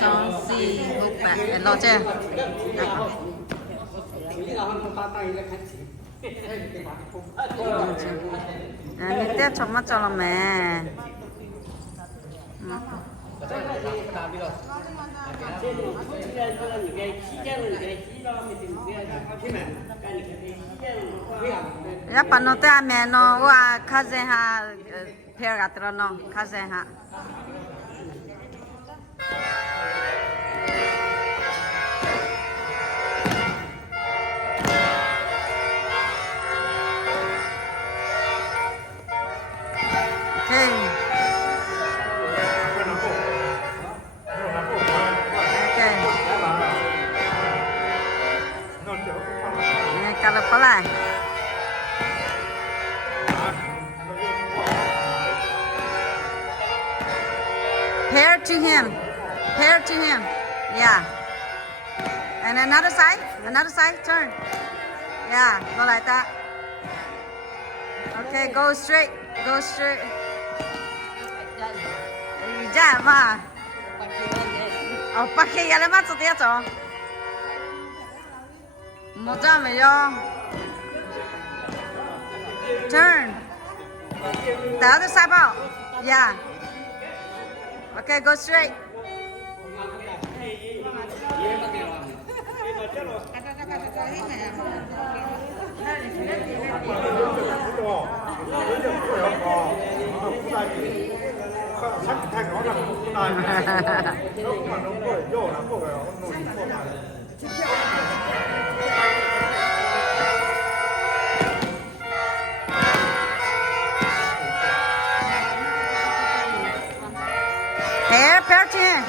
Trong si hút bạc để lo chưa? Nè tiếp cho mắt cho là mẹ. Ya pa no te ame no wa kaze ha peratro no kaze ha. Okay. Kalau pala. Pair to him. Pair to him. Yeah. And another side. Another side. Turn. Yeah. Go like that. Okay. Go straight. Go straight. Yeah, ma. Oh, pakai ya le ma tu dia tu. Moja me yo. Turn. The other side out. Yeah. Okay, go straight. Pair to him.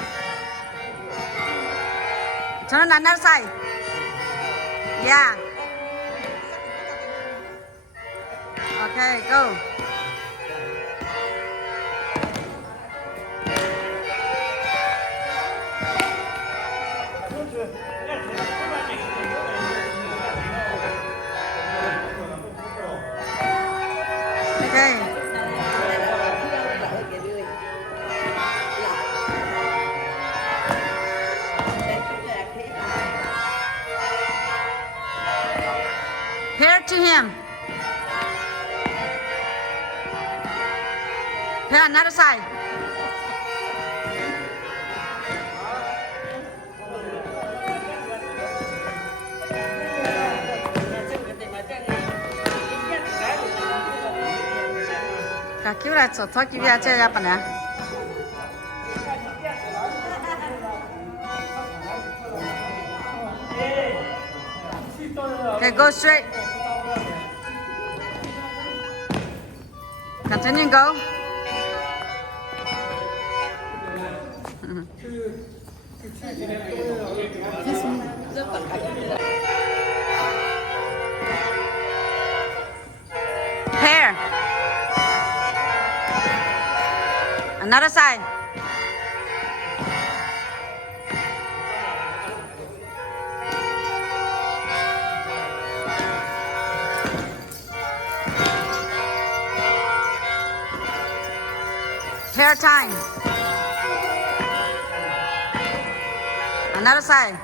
Turn on another side. Yeah. Okay, go. Okay. Pair to him. Pair another side. Kaki lại chỗ thoát kia chơi ra bạn nè. Okay, go straight. Continue, go. Pair. Another side. Pair time. Another side.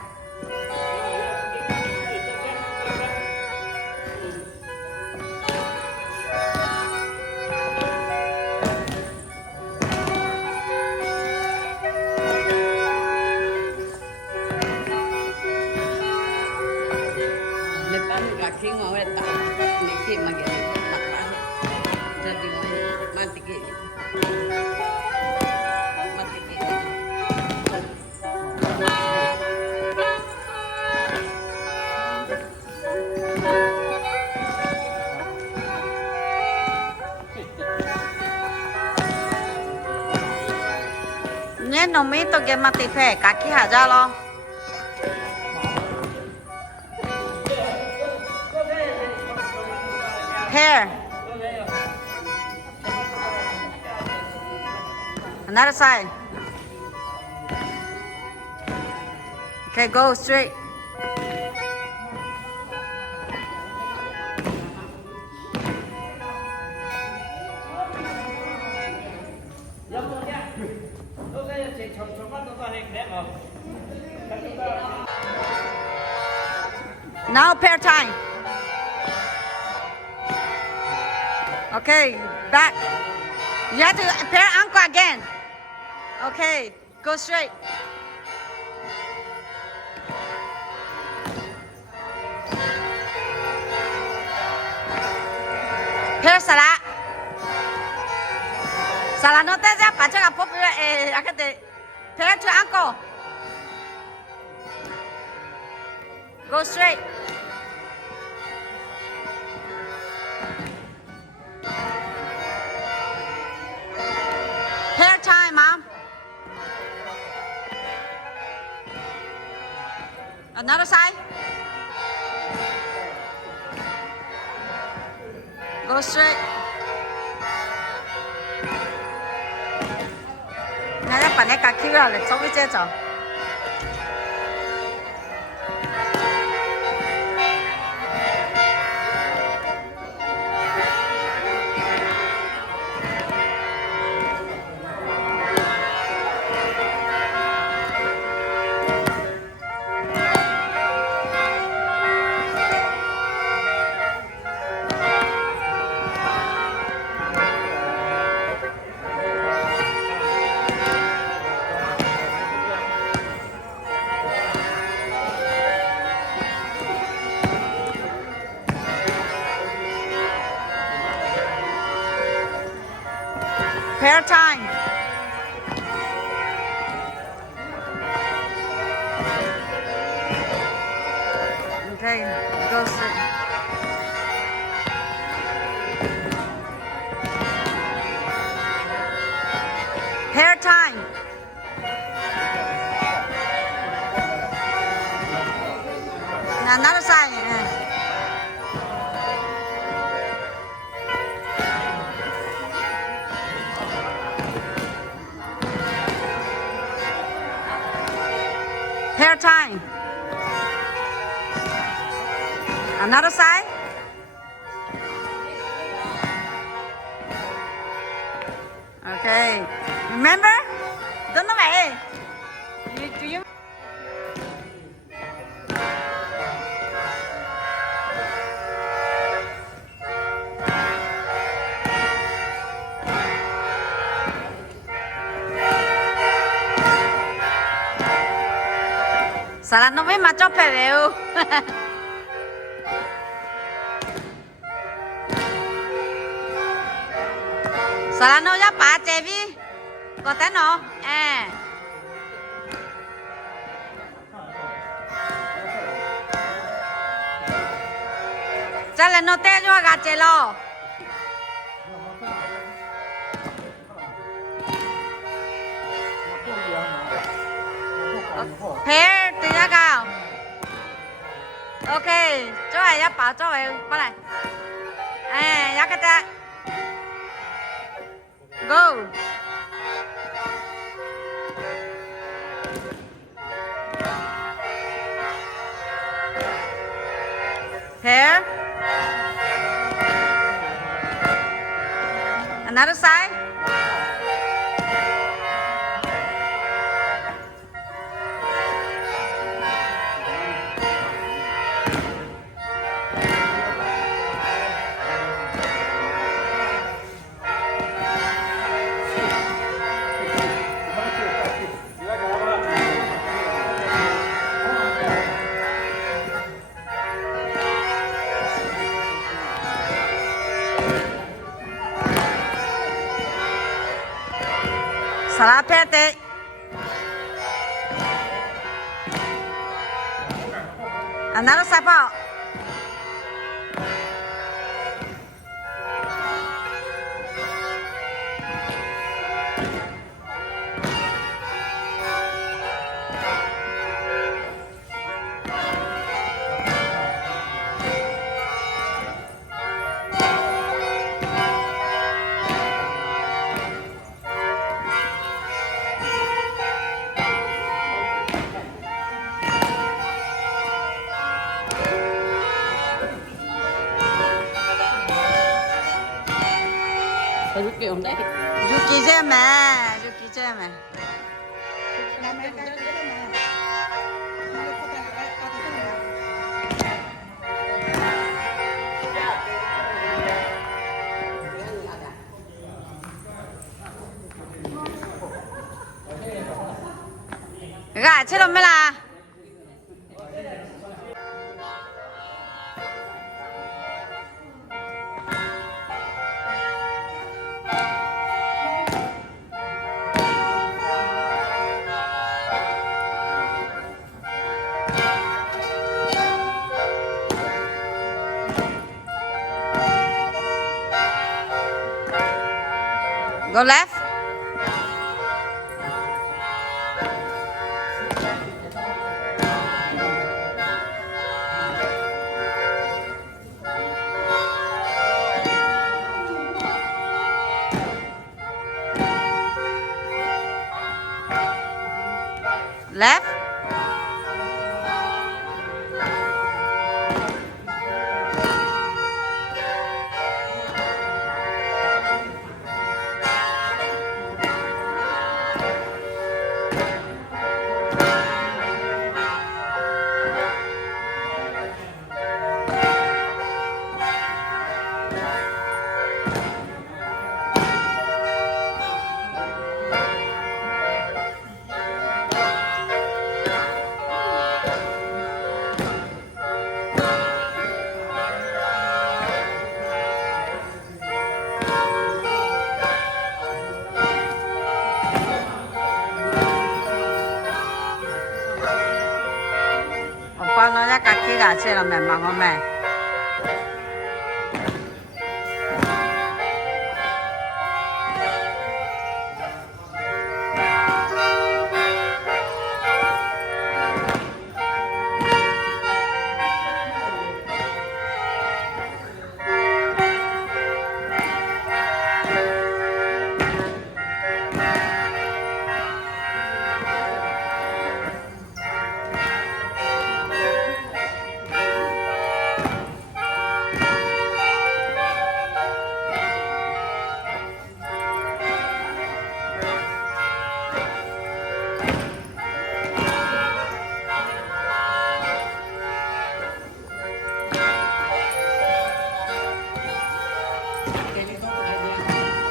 Nhé nó mới tôi cái mặt thì phải cả kia hả ra lo. Hair. Another side. Okay, go straight. Now pair time. Okay, back. You have to pair ankle again. Okay, go straight. Pair Sarah. Sarah, no te seas pacha pop. Pair to ankle. Go straight. Pair time, Mom. Another side. Go straight. Nãy là bạn ấy cả kia rồi, xong cái chết rồi. Pair time. Okay, go straight. Pair time. Now another side. Pair time. Another side. Okay. Remember? Don't know way. Do you? Sarah no me macho pedeo. Sarah no ya pa chevi. Có té nó. Cha là nó té cho gà chè lo. Pair từ ra cao. Ok, chỗ này ya bảo chỗ này qua này. Ya cái ta. Go. Pair. Another side. Sarah perte. Another step out. Yuki on đấy. Yuki chơi mà. Gà chết rồi mới là go left. Left. Con nó ra cả kia gà chết là mẹ mà con mẹ.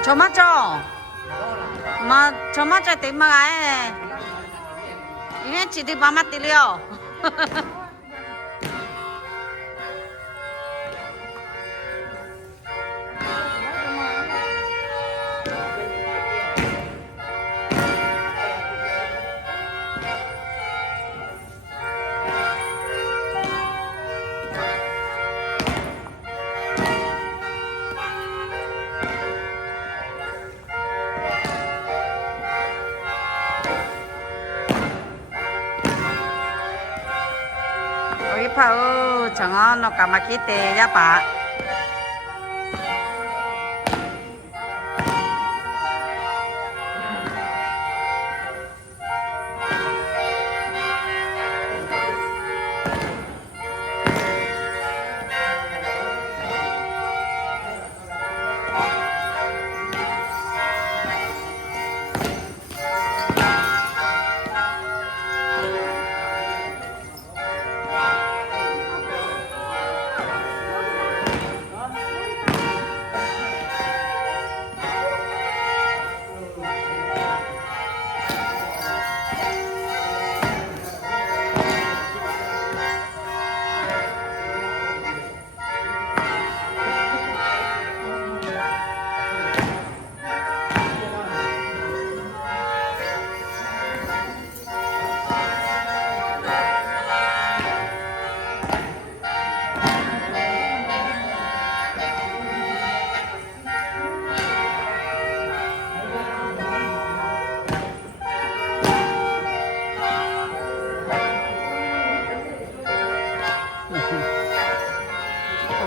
토마토 mà tomato tí mà cái ini chỉ đi ba mắt tí liao 파우 정어 너 까마키 때 야바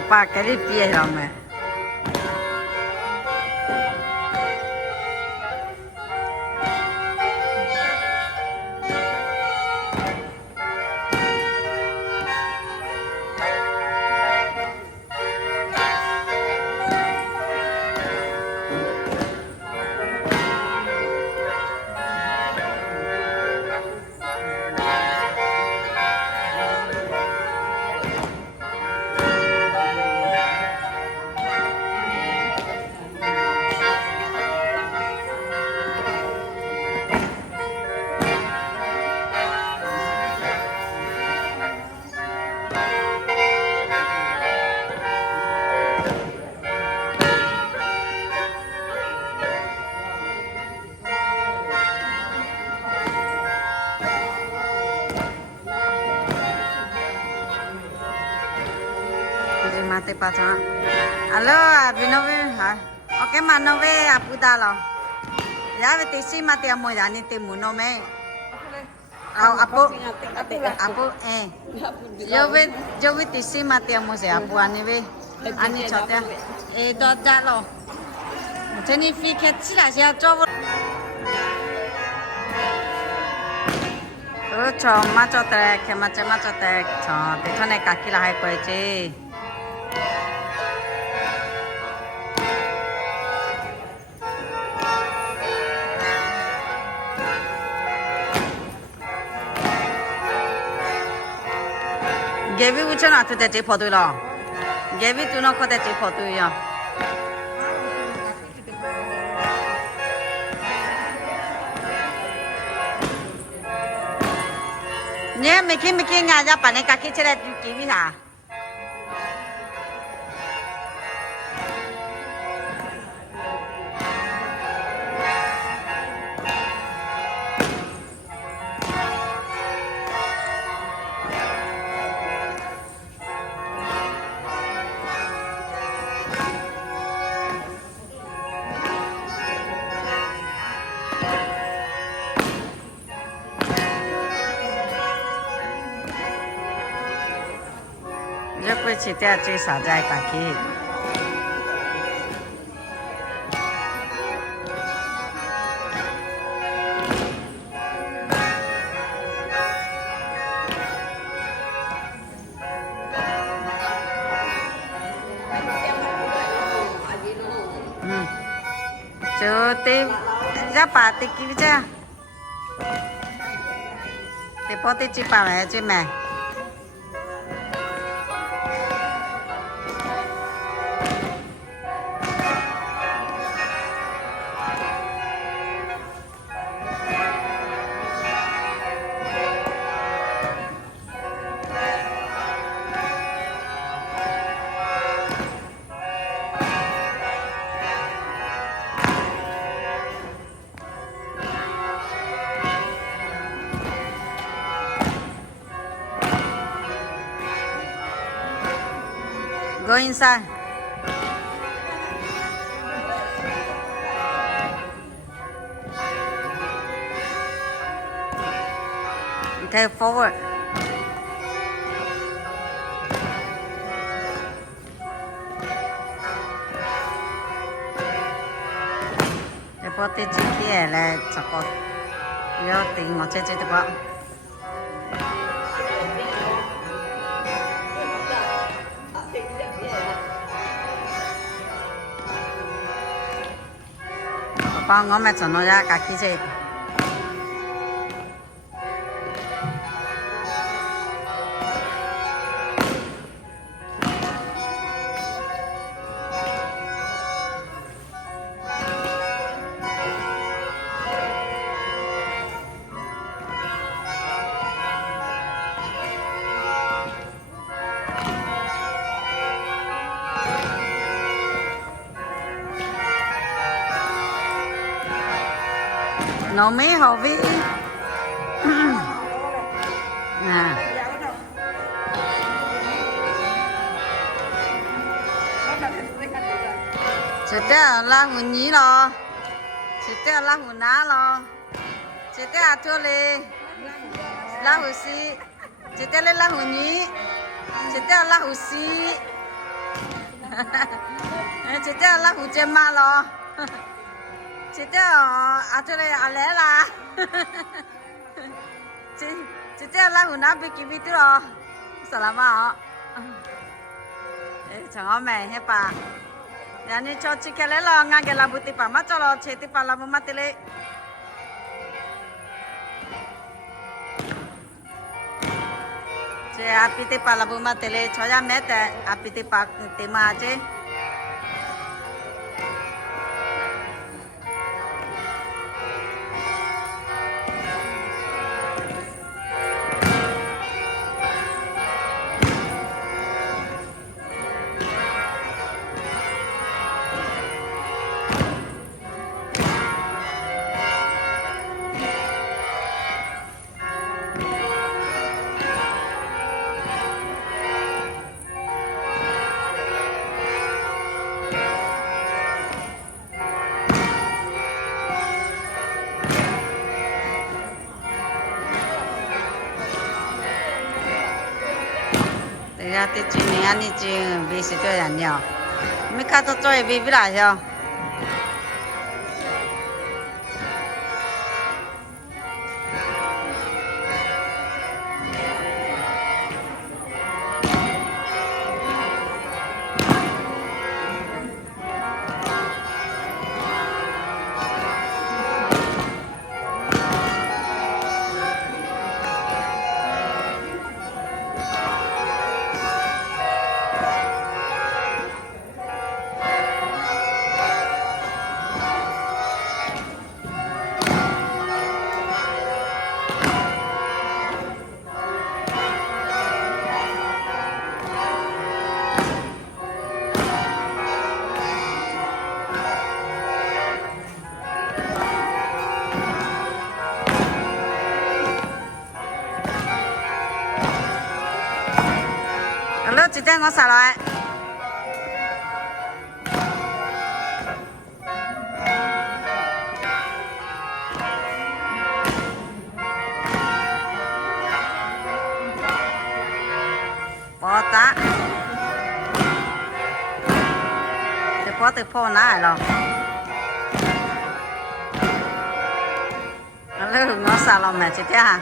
오빠 cái bia rồi mà pa chọn alo à vì nó với hả ok mà nó với à puta lo giá về tí xí mà tiền mua giá nên tiền mua nó mẹ apo yo ve tí xí mà tiền mua sẽ apo anh ấy cho tiền đó giá lo thế nên phi khách chỉ là sẽ cho cho mà cho tệ khi mà cho tệ cho để cho này cả kia là hay quay chứ ghế vi uống nào thì chỉ phô tôi lo ghế vi tôi nó có thể chỉ phô tôi à nhé mấy khi nhà ra bạn này cả khi chơi là kỹ vi hả rất quý chỉ theo chơi xả dài cả khi chú tìm ra bà tìm kỹ chưa thì bỏ tìm chị bà mẹ chứ mẹ Go inside. Okay, forward. Để bỏ tiền chi kia là chắc có nhiều tiền mà chơi được không? Con ngó mẹ chọn nó ra cả kia chứ nó mấy hậu vị nè chỉ té là hồn nhí lo chỉ té là hồn ná lo chỉ té à thua lì là hồn xí chỉ té là hồn nhí chỉ té là hồn xí chỉ té là hồn chém ma lo chị theo à chỗ này à lẽ là chị theo là hồn áp bị kịp đi rồi sao làm à chẳng có mẹ hết bà nhà này cho chị cái lẽ là ngang cái là bút tip mà cho lo chị tip là một mặt tele chị áp tip là một mặt tele cho ra mẹ thế áp tip mà chứ 呀，得今年你就没事这样了，没看到作业没啦哟。了，几点我上来？爆炸，这爆得跑哪来了？了，我上了没？几点啊？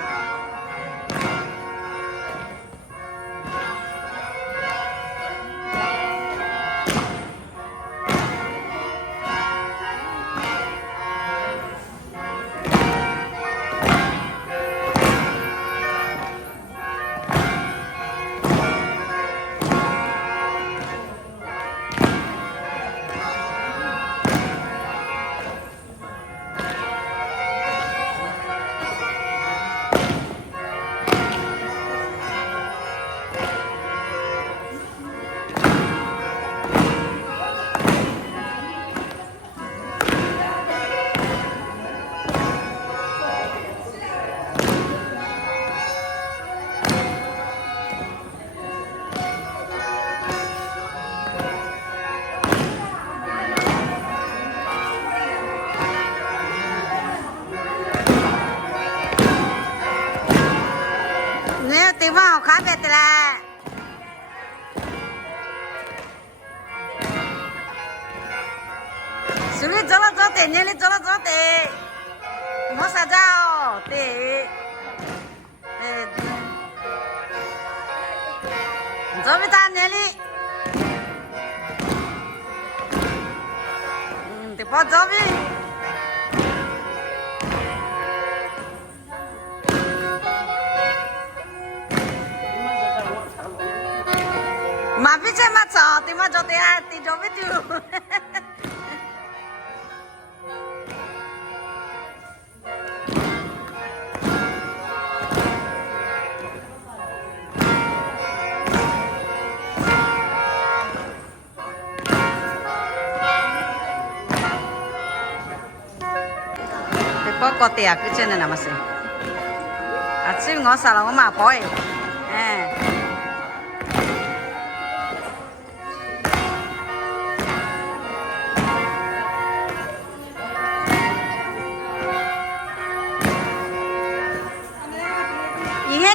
地方好看别的嘞，手里走了走的，年里走了走的，我啥子哦？对，走不到年里，得包走呗。mà biết chơi mà trò thì mà trò thì ai thì trò biết chưa thì có tiền cứ chơi này làm gì à chứ ngó sao là ngó mà bói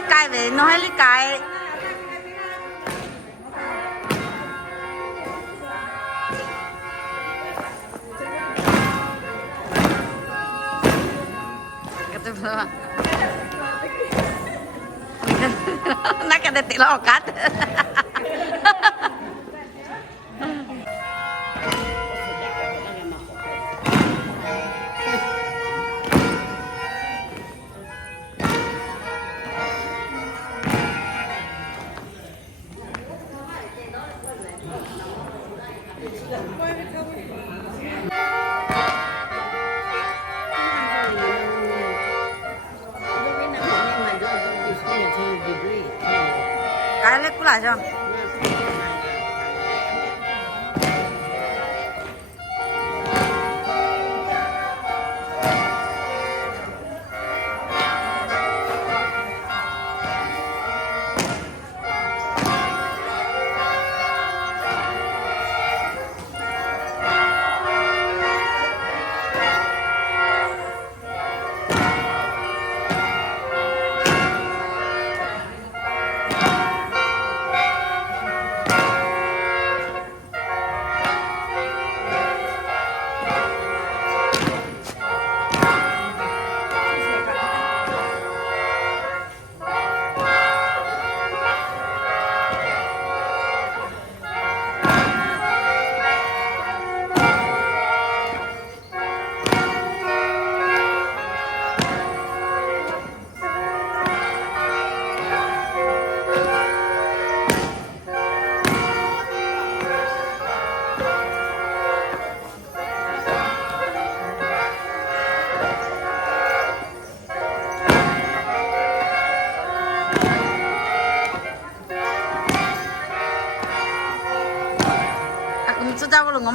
cài về nó hay lấy cài nó cái này lo cắt cái lấy cũng lại cho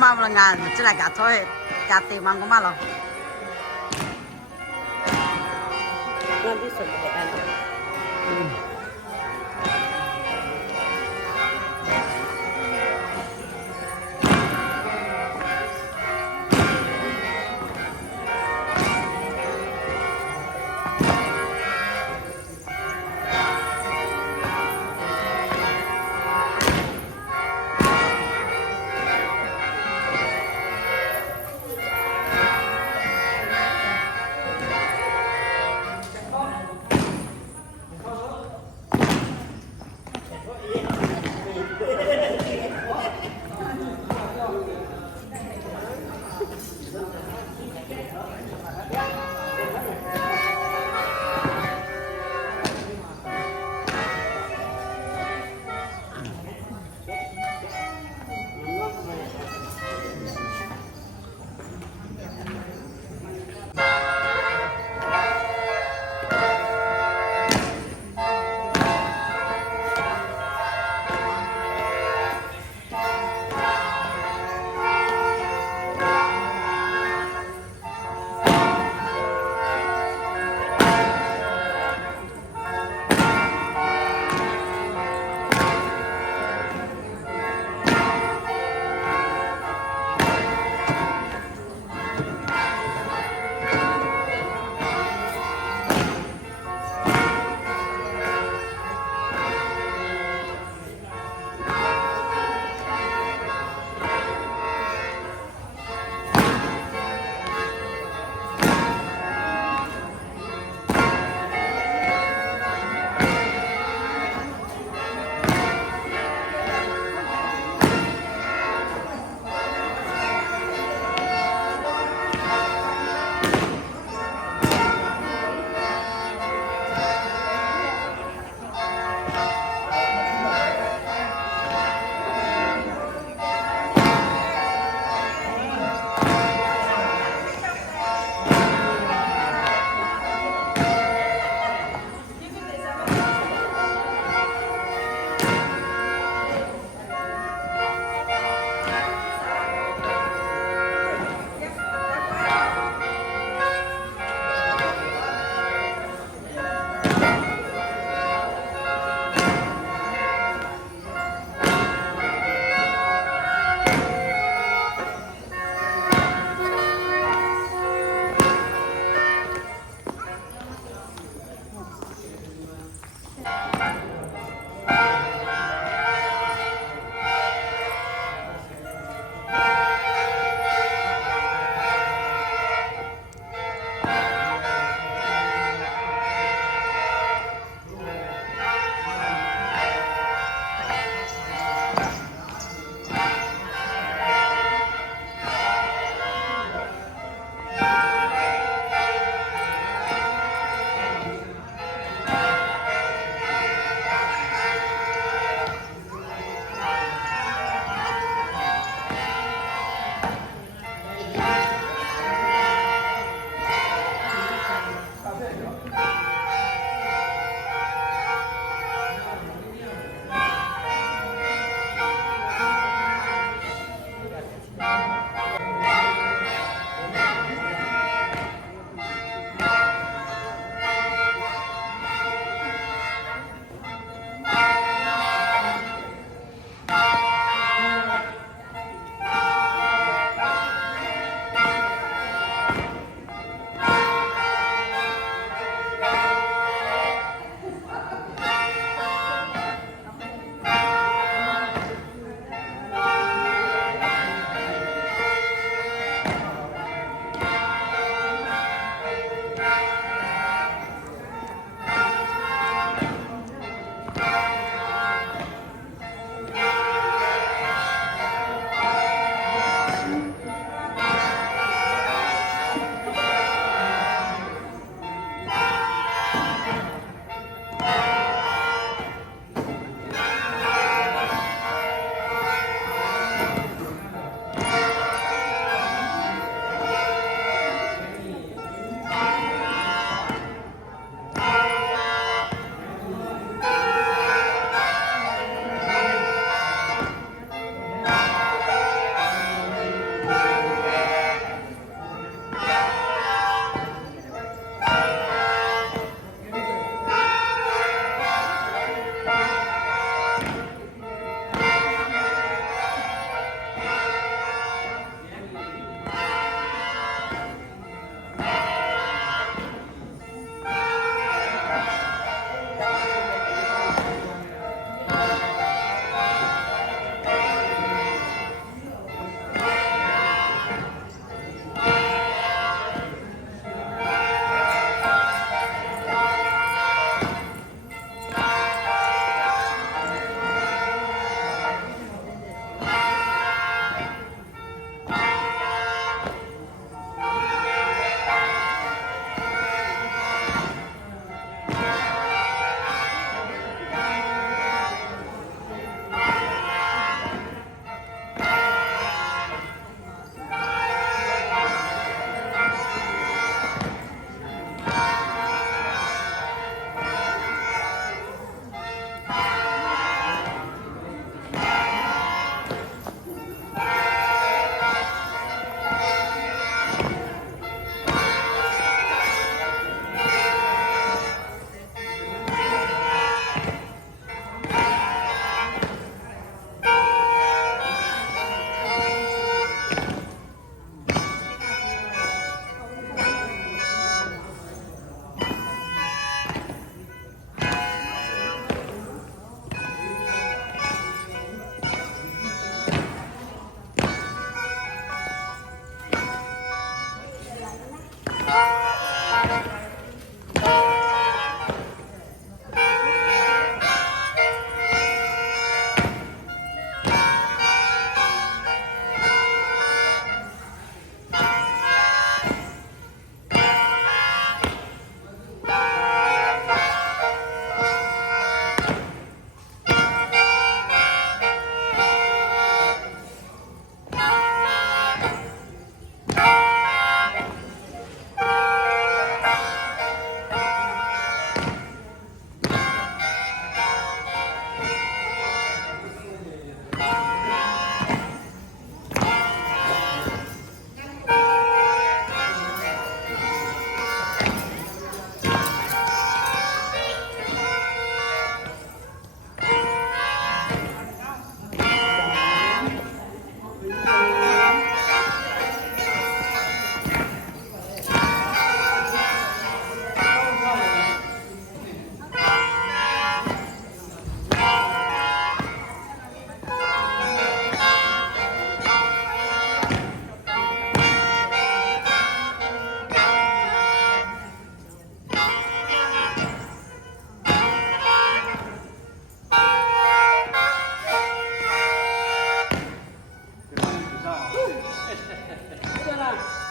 嘛不啦？这来家做家地嘛个嘛咯。那比什么的安呢？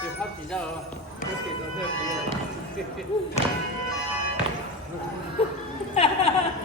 就他比较有给的特别。哈哈哈哈哈！